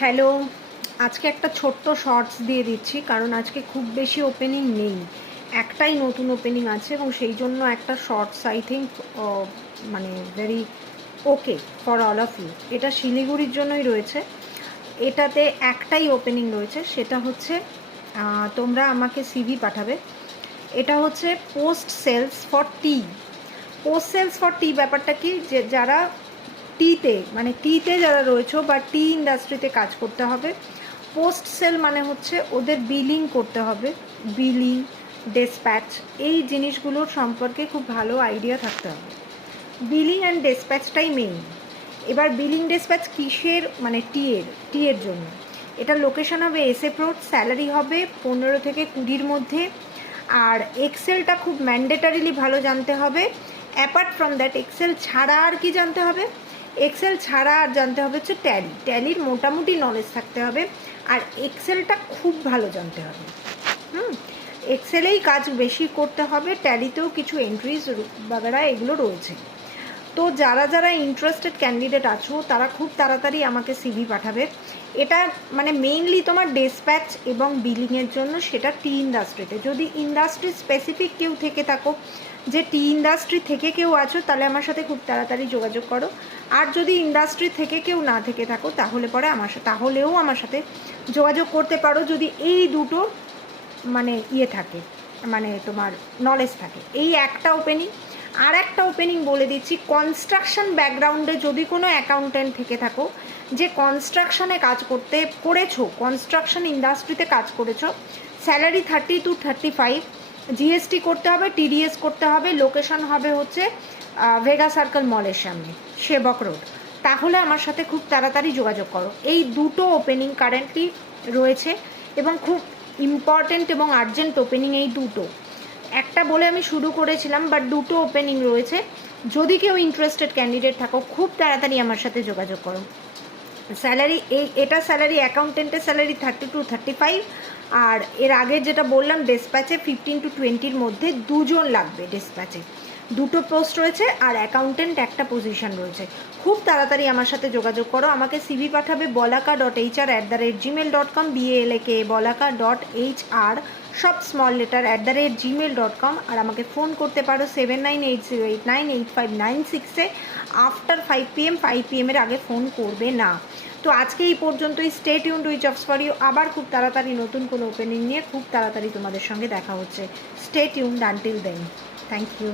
Hello, আজকে একটা ছোট্ট শর্টস দিয়ে দিচ্ছি কারণ আজকে খুব বেশি ওপেনিং নেই, একটাই নতুন ওপেনিং আছে এবং সেই জন্য একটা শর্টস আই থিঙ্ক মানে very okay for all of you. এটা শিলিগুড়ির জন্যই রয়েছে, এটাতে একটাই ওপেনিং রয়েছে, সেটা হচ্ছে তোমরা আমাকে সিভি পাঠাবে। এটা হচ্ছে post sales for tea. Post sales for tea ব্যাপারটা কি, যে যারা টিতে মানে টিতে যারা রয়েছে বা টি ইন্ডাস্ট্রিতে কাজ করতে হবে, পোস্ট সেল মানে হচ্ছে ওদের বিলিং করতে হবে, বিলিং ডেসপ্যাচ এই জিনিসগুলোর সম্পর্কে খুব ভালো আইডিয়া থাকতে হবে। বিলিং অ্যান্ড ডেসপ্যাচটাই মেইন। এবার বিলিং ডেসপ্যাচ কিসের, মানে টি এর জন্য। এটা লোকেশন হবে এসএফ রোড, স্যালারি হবে 15 থেকে 20-র মধ্যে। আর এক্সেলটা খুব ম্যান্ডেটারিলি ভালো জানতে হবে। অ্যাপার্ট ফ্রম দ্যাট এক্সেল ছাড়া আর কি জানতে হবে, এক্সেল ছাড়া আর জানতে হবে হচ্ছে ট্যালির মোটামুটি নলেজ থাকতে হবে। আর এক্সেলটা খুব ভালো জানতে হবে। এক্সেলেই কাজ বেশি করতে হবে, ট্যালিতেও কিছু এন্ট্রিজ বাগেরা এগুলো রয়েছে। তো যারা যারা ইন্টারেস্টেড ক্যান্ডিডেট আছো তারা খুব তাড়াতাড়ি আমাকে সিভি পাঠাবে। এটা মানে মেইনলি তোমার ডেসপ্যাচ এবং বিলিংয়ের জন্য, সেটা টি ইন্ডাস্ট্রিতে। যদি ইন্ডাস্ট্রি স্পেসিফিক কেউ থেকে থাকো, যে টি ইন্ডাস্ট্রি থেকে কেউ আছো, তাহলে আমার সাথে খুব তাড়াতাড়ি যোগাযোগ করো। আর যদি ইন্ডাস্ট্রি থেকে কেউ না থেকে থাকো তাহলে পরে তাহলেও আমার সাথে যোগাযোগ করতে পারো, যদি এই দুটো মানে থাকে, মানে তোমার নলেজ থাকে। এই একটা ওপেনিং। আর একটা ওপেনিং বলে দিচ্ছি, কনস্ট্রাকশন ব্যাকগ্রাউন্ডে যদি কোনো অ্যাকাউন্টেন্ট থেকে থাকো, যে কনস্ট্রাকশনে কাজ করেছো, কনস্ট্রাকশন ইন্ডাস্ট্রিতে কাজ করেছো, স্যালারি 30 to 35, জিএসটি করতে হবে, টিডিএস করতে হবে, লোকেশন হবে হচ্ছে ভেগা সার্কেল মলের সামনে, সেবক রোড, তাহলে আমার সাথে খুব তাড়াতাড়ি যোগাযোগ করো। এই দুটো ওপেনিং কারেন্টলি রয়েছে এবং খুব ইম্পর্টেন্ট এবং আর্জেন্ট ওপেনিং এই দুটো। একটা বলে আমি শুরু করেছিলাম, বাট দুটো ওপেনিং রয়েছে। যদি কেউ ইন্টারেস্টেড ক্যান্ডিডেট থাকো খুব তাড়াতাড়ি আমার সাথে যোগাযোগ করো। স্যালারি এটা স্যালারি, অ্যাকাউন্টেন্টের স্যালারি 30 to 35। আর এর আগে যেটা বললাম ডেসপ্যাচে 15 to 20-র মধ্যে দুজন লাগবে। ডেসপ্যাচে দুটো পোস্ট রয়েছে আর অ্যাকাউন্টেন্ট একটা পজিশন রয়েছে। খুব তাড়াতাড়ি আমার সাথে যোগাযোগ করো। আমাকে সিভি পাঠাবে bolaka.hr@gmail.com, BALAKA bolaka.hr সব স্মল লেটার @gmail.com। আর আমাকে ফোন করতে পারো 7980898596-এ। আফটার 5 PM 5 PM-এর আগে ফোন করবে না। তো আজকে এই পর্যন্তই। Stay tuned with jobs for you. আবার খুব তাড়াতাড়ি নতুন কোনো ওপেনিং নিয়ে খুব তাড়াতাড়ি তোমাদের সঙ্গে দেখা হচ্ছে। Stay tuned until then. Thank you.